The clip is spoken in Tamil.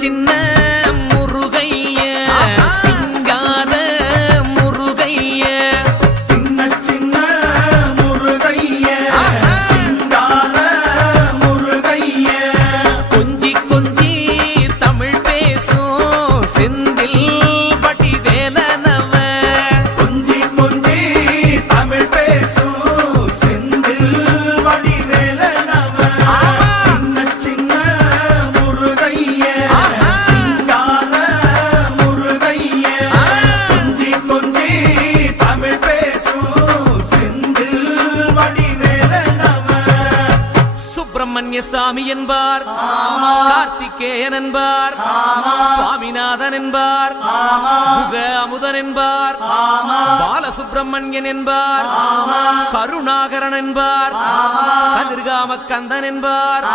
சின்ன முருகைய சிங்கார முருகைய சின்ன சின்ன முருகைய சிங்கார முருகைய கொஞ்சி கொஞ்சி தமிழ் பேசும் செந்தில் வடிவேலனவ கொஞ்சி கொஞ்சி தமிழ் பேசும் செந்தில் வடிவேலனவ சின்ன சின்ன முருகைய சிங்கார முருகைய கொஞ்சி கொஞ்சி தமிழ் பேசும் செந்தில் வடிவேலனவ சுப்பிரமணிய சாமி என்பார், கார்த்திகேயன் என்பார், சுவாமிநாதன் என்பார், முக அமுதன் என்பார், பாலசுப்பிரமணியன் என்பார், கருணாகரன் என்பார், கதிர்காம கந்தன் என்பார்.